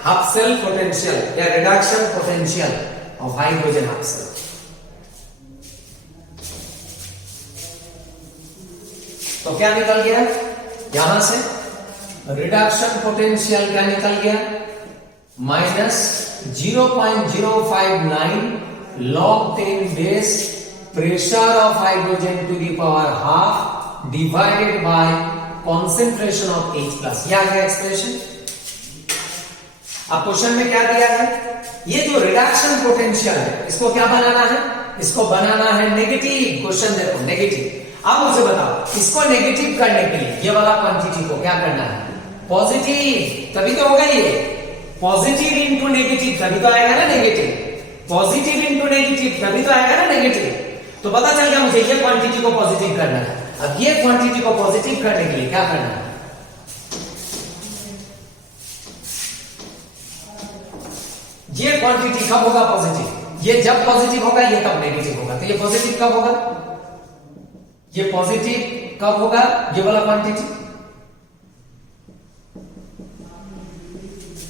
हाफ सेल पोटेंशियल या reduction potential of hydrogen half cell. तो क्या निकल गया यहां से? रिडक्शन पोटेंशियल क्या निकल गया? Minus 0.059 log 10 base pressure of hydrogen to the power half divided by concentration of H plus. यह आ गया एक्सप्रेशन। अब क्वेश्चन में क्या दिया है? ये जो रिडक्शन पोटेंशियल है इसको क्या बनाना है? इसको बनाना है नेगेटिव। क्वेश्चन देखो नेगेटिव। अब मुझे बताओ इसको नेगेटिव करने के लिए ये वाला क्वांटिटी को क्या करना है? पॉजिटिव। तभी तो होगा ये पॉजिटिव इंटू नेगेटिव, तभी तो आएगा ना नेगेटिव। पॉजिटिव इंटू नेगेटिव तभी तो आएगा ना नेगेटिव। तो पता चल गया मुझे ये क्वांटिटी को पॉजिटिव करना है। अब ये क्वांटिटी को पॉजिटिव करने के लिए क्या करना है? ये क्वांटिटी कब होगा पॉजिटिव? ये जब पॉजिटिव होगा, ये तब नेगेटिव होगा। तो ये पॉजिटिव कब होगा? ये पॉजिटिव कब होगा? ये वाला क्वांटिटी।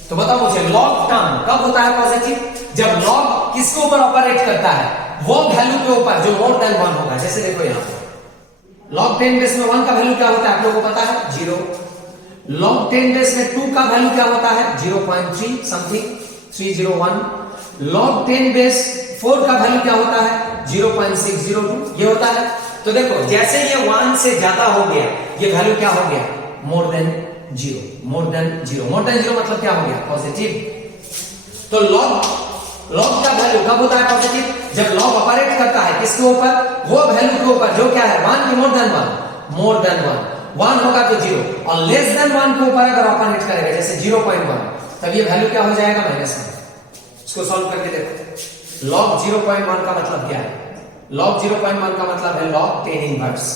तो बताओ मुझे लॉग टर्म कब होता है पॉजिटिव? जब लॉग किसके ऊपर ऑपरेट करता है? वो वैल्यू के ऊपर जो मोर देन 1 होगा। जैसे देखो यहां पर लॉग 10 बेस में 1 का वैल्यू क्या होता है आप लोगों को पता है? 0। लॉग 10 बेस में 2 का वैल्यू क्या होता है? 0.3 समथिंग 301। log 10 बेस 4 का वैल्यू क्या होता है? 0.602 ये होता है। तो देखो जैसे ये 1 से ज्यादा हो गया ये वैल्यू क्या हो गया? More than 0। More than 0। More than 0 मतलब क्या हो गया? पॉजिटिव। तो log का वैल्यू कब होता है पॉजिटिव? जब log ऑपरेट करता है किसके ऊपर? वो वैल्यू के ऊपर जो क्या है 1 की मोर देन 1। मोर देन 1 होगा तो 0 और लेस देन 1 के ऊपर अगर ऑपरेट करेगा जैसे 0.1 तब ये वैल्यू क्या हो जाएगा? -1। इसको सॉल्व करके देखो। log 0.1 का मतलब क्या है? log 0.1 का मतलब है log 10 इनवर्स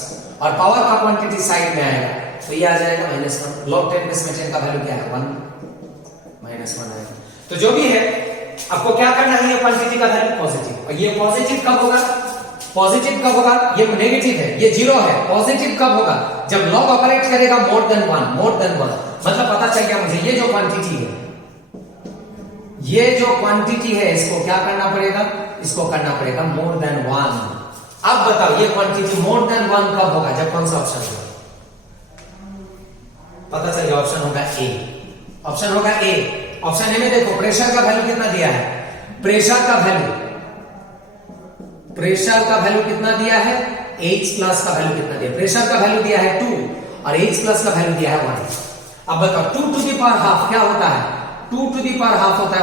और पावर का क्वांटिटी साइड में आएगा तो ये आ जाएगा -1। log 10 बेस में 10 का वैल्यू क्या है? 1 -1 आएगा। तो जो भी है आपको क्या करना है? ये क्वांटिटी का वैल्यू पॉजिटिव। और ये पॉजिटिव कब होगा? पॉजिटिव कब होगा? ये नेगेटिव है, ये 0 है। पॉजिटिव कब होगा? जब log ऑपरेट करेगा मोर देन 1। मोर देन 1 मतलब पता चल गया मुझे ये जो क्वांटिटी है, ये जो क्वांटिटी है इसको क्या करना पड़ेगा? इसको करना पड़ेगा मोर देन 1। अब बताओ ये क्वांटिटी मोर देन 1 कब होगा? जब कौन सा ऑप्शन होगा? पता चल गया ऑप्शन होगा ए। ऑप्शन होगा ए। ऑप्शन ए में देखो प्रेशर का वैल्यू कितना दिया है? प्रेशर का वैल्यू कितना दिया है? H प्लस का वैल्यू कितना दिया? प्रेशर का वैल्यू दिया है 2 और H प्लस का वैल्यू दिया है 1। अब बताओ 2 टू द पावर हाफ क्या होता है? 2 टू द पावर हाफ होता है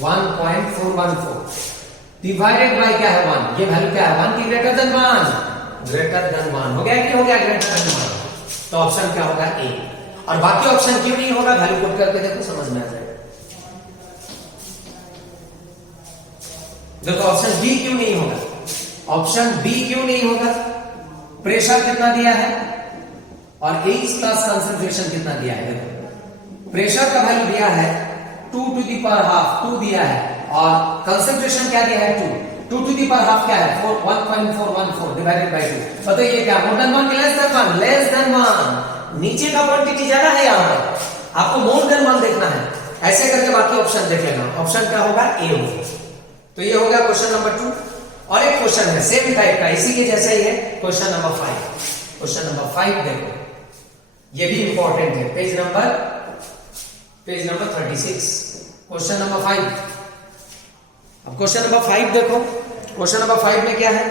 1.414 डिवाइडेड बाय क्या है 1। ये वैल्यू क्या है? 1 की ग्रेटर देन 1। ग्रेटर देन 1 हो गया कि हो गया? Greater than 1। तो ऑप्शन क्या होगा? ए। और बाकी ऑप्शन क्यों नहीं होगा? वैल्यू पुट करके देखो समझ में आ जाएगा। देखो ऑप्शन बी क्यों नहीं होगा? ऑप्शन बी क्यों नहीं होगा? प्रेशर कितना दिया है और H प्लस कंसंट्रेशन कितना दिया है? देखो प्रेशर का वैल्यू दिया है 2 टू द पावर हाफ 2 दिया है और कंसंट्रेशन क्या दिया है? 2 टू द पावर हाफ क्या है? 1.414 डिवाइडेड बाय 2। बताइए क्या मोर देन 1 की लेस देन 1? Less than 1। नीचे का क्वांटिटी ज्यादा है यहां पर, आपको मोर देन 1 देखना है। ऐसे करके बाकी ऑप्शन देख लेना। ऑप्शन क्या होगा? ए होगा। तो ये हो गया क्वेश्चन नंबर 2। और एक क्वेश्चन है सेम टाइप का, इसी के जैसा ही है, क्वेश्चन नंबर 5। क्वेश्चन नंबर 5 देखो, ये भी इंपॉर्टेंट है। Page number 36, question number 5। अब क्वेश्चन नंबर 5 देखो, क्वेश्चन नंबर 5 में क्या है?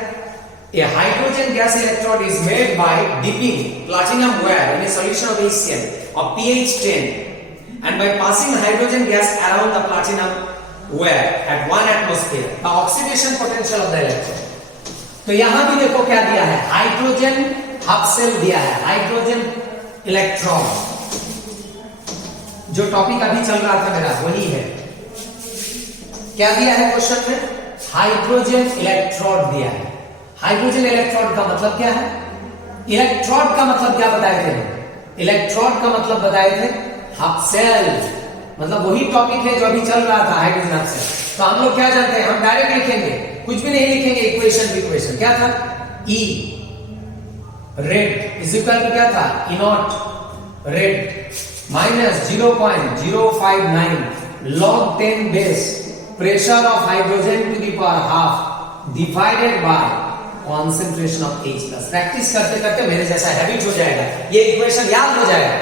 A hydrogen gas electrode is made by dipping platinum wire in a solution of HCl of pH 10 and by passing hydrogen gas around the platinum wire at 1 atmosphere. The oxidation potential of the electrode. तो यहां भी देखो क्या दिया है, hydrogen half cell दिया है, hydrogen electron. जो टॉपिक अभी चल रहा था मेरा वही है। क्या दिया है क्वेश्चन में? हाइड्रोजन इलेक्ट्रोड दिया है। हाइड्रोजन इलेक्ट्रोड का मतलब क्या है? इलेक्ट्रोड का मतलब क्या बताए थे? इलेक्ट्रोड का मतलब बताए थे हाफ सेल, मतलब वही टॉपिक है जो अभी चल रहा था, हाइड्रोजन हाफ सेल। तो हम लोग क्या जानते हैं, हम डायरेक्ट लिखेंगे, कुछ भी नहीं लिखेंगे, इक्वेशन क्या था? E red is equal to क्या था? E naught red minus 0.059 log 10 base pressure of hydrogen to the power half divided by concentration of H plus. Practice करते करते मेरे जैसा हैबिट हो जाएगा, ये इक्वेशन याद हो जाएगा।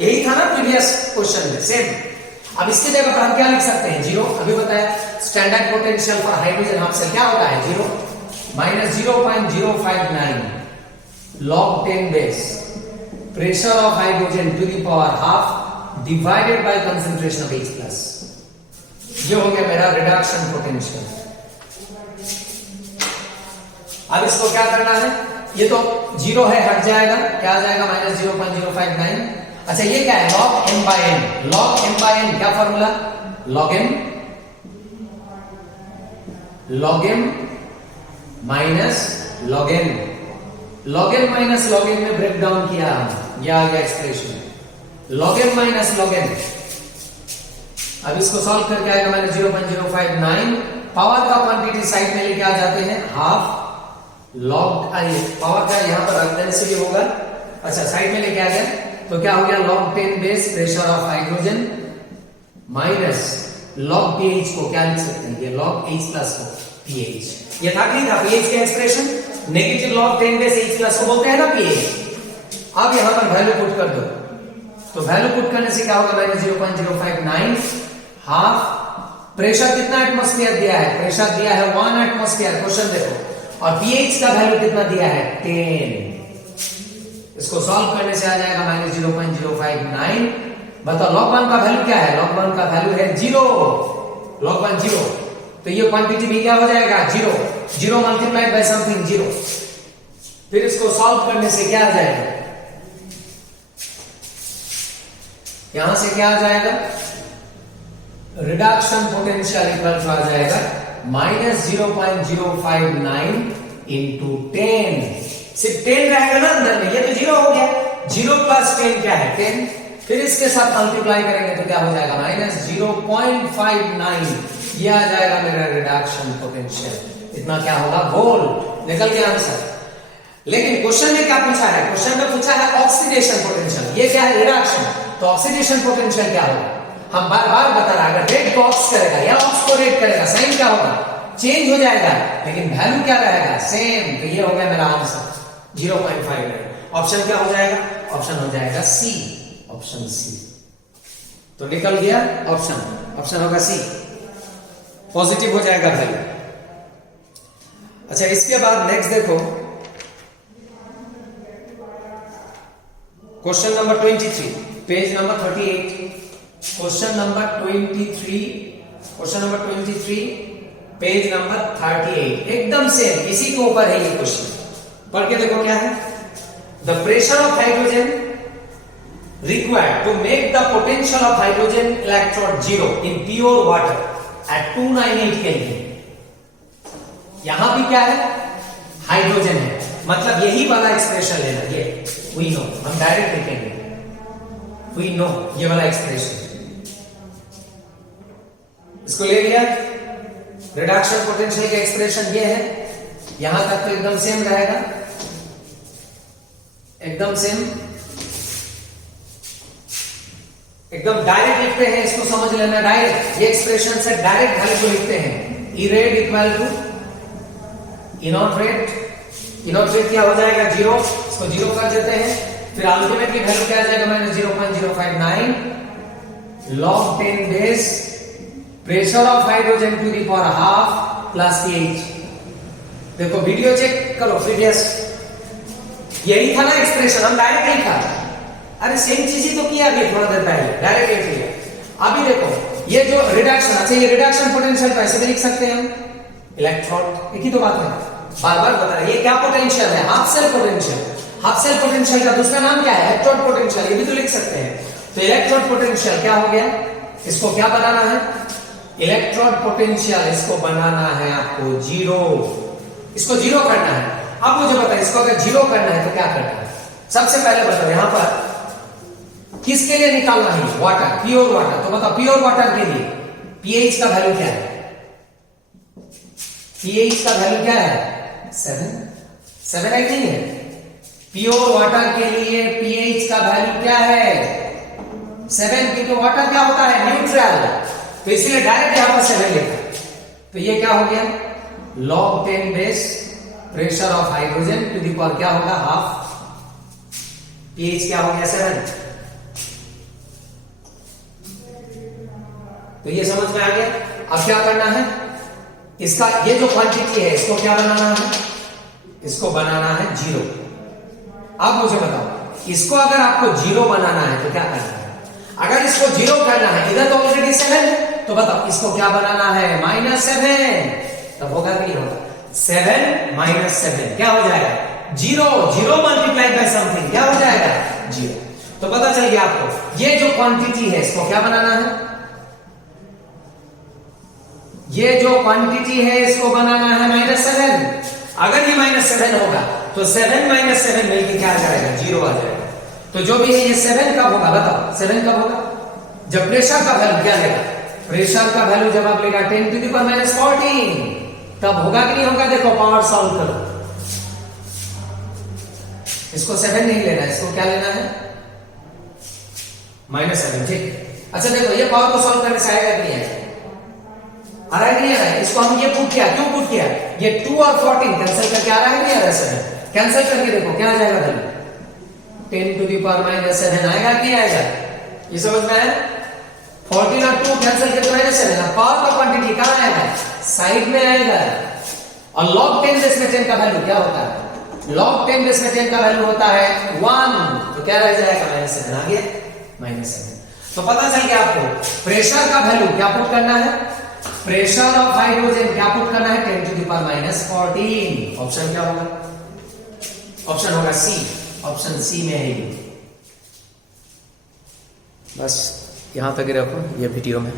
यही था ना प्रीवियस क्वेश्चन में, सेम। अब इसकी जगह पर हम क्या लिख सकते हैं? 0। अभी बताया standard potential for hydrogen half cell क्या होता है? 0 minus 0.059 log 10 base pressure of hydrogen to the power half divided by concentration of H plus. ये हो गया मेरा रिडक्शन पोटेंशियल। अब इसको क्या करना है? ये तो 0 है, हट जाएगा, क्या आ जाएगा? माइनस 0.059। अच्छा ये क्या है? log m by n। log m by n क्या formula? log m minus log n। log m minus log n में ब्रेक डाउन किया, यह आ गया expression log m minus log n। अब इसको सॉल्व करके आएगा माइनस 0.059। पावर का क्वांटिटी साइड में लेके आ जाते हैं, हाफ लॉग पावर का यहां पर रख देने से भी होगा। अच्छा साइड में लेके आ गया तो क्या हो गया? log 10 base pressure of hydrogen minus log pH को क्या लिख सकते हैं? ये log H प्लस को pH। ये था कि था pH का expression, negative log 10 base H plus को बोलते हैं ना pH। अब यहां पर वैल्यू पुट कर दो, तो वैल्यू पुट करने से क्या होगा? Minus 0.059 half. प्रेशर कितना एटमॉस्फेयर दिया है? प्रेशर दिया है 1 एटमॉस्फेयर, क्वेश्चन देखो। और pH का वैल्यू कितना दिया है? 10। इसको सॉल्व करने से आ जाएगा माइनस 0.059। बताओ log 1 का वैल्यू क्या है? log 1 का वैल्यू है 0, log 1 0। तो ये क्वांटिटी भी क्या हो जाएगा? 0। 0 मल्टीप्लाइड बाय समथिंग 0। फिर इसको सॉल्व करने से क्या आ जाएगा? यहां से क्या आ जाएगा? रिडक्शन पोटेंशियल इक्वल टू आ जाएगा माइनस 0.059 इंटू 10। सिर्फ 10 रहेगा ना अंदर में, ये तो 0 हो गया। 0 प्लस 10 क्या है? 10। फिर इसके साथ मल्टीप्लाई करेंगे तो क्या हो जाएगा? माइनस 0.59। ये आ जाएगा मेरा रिडक्शन पोटेंशियल। इतना क्या होगा? वोल। निकल गया आंसर। लेकिन क्वेश्चन में क्या पूछा है? क्वेश्चन में पूछा है ऑक्सीडेशन पोटेंशियल। ये क्या है? रिडक्शन। तो ऑक्सीडेशन पोटेंशियल क्या होगा? हम बार बार बता रहा, अगर रेड को ऑक्स करेगा या ऑक्स को रेड करेगा, साइन क्या होगा? चेंज हो जाएगा, लेकिन वैल्यू क्या रहेगा? सेम। तो ये हो गया मेरा आंसर 0.59। ऑप्शन क्या हो जाएगा? ऑप्शन हो जाएगा सी, ऑप्शन सी। तो निकल गया ऑप्शन, ऑप्शन होगा सी, पॉजिटिव हो जाएगा वैल्यू। अच्छा इसके बाद नेक्स्ट देखो question number 23, page number 38। Question number 23, question number 23 page number 38, एकदम सेम इसी के ऊपर है ये क्वेश्चन। पढ़ के देखो क्या है। The pressure of hydrogen required to make the potential of hydrogen electrode 0 in pure water at 298 kelvin. यहां भी क्या है? हाइड्रोजन है, मतलब यही वाला एक्सप्रेशन लेना। ये वी नो, हम डायरेक्ट लिखेंगे वी नो, ये वाला एक्सप्रेशन इसको ले लिया। रिडक्शन पोटेंशियल का एक्सप्रेशन ये है, यहां तक तो एकदम सेम रहेगा, एकदम सेम। एकदम डायरेक्ट लिखते हैं, इसको समझ लेना डायरेक्ट, ये एक्सप्रेशन से डायरेक्ट वैल्यू को लिखते हैं। E red equal to E not red, E not red क्या हो जाएगा 0, इसको 0 कर देते हैं, फिर अल्टीमेट की वैल्यू क्या आ जाएगा -0.059 log 10 days pressure of hydrogen to the power half plus pH। देखो वीडियो चेक करो प्रीवियस, यही था ना एक्सप्रेशन, हम डायरेक्ट लिखा, अरे सेम चीज ही तो किया अभी थोड़ा देर पहले, डायरेक्ट लिख लिया। अभी देखो ये जो रिडक्शन, अच्छा ये रिडक्शन पोटेंशियल कैसे भी लिख सकते हैं, इलेक्ट्रॉन, एक ही तो बात है, बार बार बता रहे, ये क्या पोटेंशियल है, half cell potential. Half cell potential का दूसरा नाम क्या है, इलेक्ट्रोड पोटेंशियल, ये भी तो लिख सकते हैं। तो इलेक्ट्रोड पोटेंशियल क्या हो गया, इसको क्या बनाना है, इलेक्ट्रोड पोटेंशियल इसको बनाना है आपको 0, इसको 0 करना है। अब मुझे बताइए इसको अगर 0 करना है तो क्या करना है, सबसे पहले बताओ यहां पर किसके लिए निकालना है, वाटर, प्योर वाटर, तो बताओ प्योर वाटर के लिए पीएच का वैल्यू क्या है, पीएच का वैल्यू क्या है 7 है नहीं है, प्योर वाटर के लिए पीएच का वैल्यू क्या है 7, क्योंकि वाटर क्या होता है न्यूट्रल, तो इसलिए डायरेक्ट यहां पर 7 लिखा। तो ये क्या हो गया log 10 base pressure of hydrogen to the power क्या होगा हाफ, पीएच क्या हो गया 7। तो ये समझ में आ गया। अब क्या करना है, इसका ये जो क्वांटिटी है इसको क्या बनाना है, इसको बनाना है 0। अब मुझे बताओ इसको अगर आपको 0 बनाना है तो क्या करना है, अगर इसको 0 करना है, इधर तो ऑलरेडी 7 है, तो बताओ इसको क्या बनाना है -7, तब होगा कि नहीं होगा 7 - 7 क्या हो जाएगा 0 मल्टीप्लाइड बाय समथिंग क्या हो जाएगा 0। तो पता चल गया आपको ये जो क्वांटिटी है इसको क्या बनाना है, ये जो क्वांटिटी है इसको बनाना है -7। अगर ये -7 होगा तो 7 - 7 मिलकर क्या आ जाएगा 0 आ जाएगा। तो जो भी है ये 7 कब होगा बताओ, 7 कब होगा जब प्रेशर का वैल्यू क्या लेगा, प्रेशर का वैल्यू जब आप लेगा 10 टू द पावर -14, तब होगा कि नहीं होगा, देखो पावर सॉल्व करो, इसको 7 नहीं लेना है, इसको क्या लेना है -7, ठीक। अच्छा देखो ये पावर को सॉल्व करने से आएगा कि नहीं आएगा, आ रहा है कि नहीं आ रहा है, इसको हम ये पुट किया, क्यों पुट किया, ये 2 और 14 कैंसिल करके आ रहा है कि नहीं आ रहा है 7, कैंसिल करके देखो क्या आ जाएगा वैल्यू 10 टू द पावर -7 आएगा कि नहीं आएगा, ये समझ में आया। 14 और 2 कैंसिल करके -7, पावर का क्वांटिटी कहां आएगा साइड में आएगा। और log 10 बेस में 10 का वैल्यू क्या होता है, log 10 बेस में 10 का वैल्यू होता है 1, तो क्या रह जाएगा -7 आ गया -7। तो पता चल गया आपको प्रेशर का वैल्यू क्या पुट करना है, प्रेशर ऑफ हाइड्रोजन क्या पुट करना है 10 टू द पावर -14। ऑप्शन क्या होगा, ऑप्शन होगा सी, ऑप्शन सी में है ये। बस यहां तक रखो ये वीडियो में।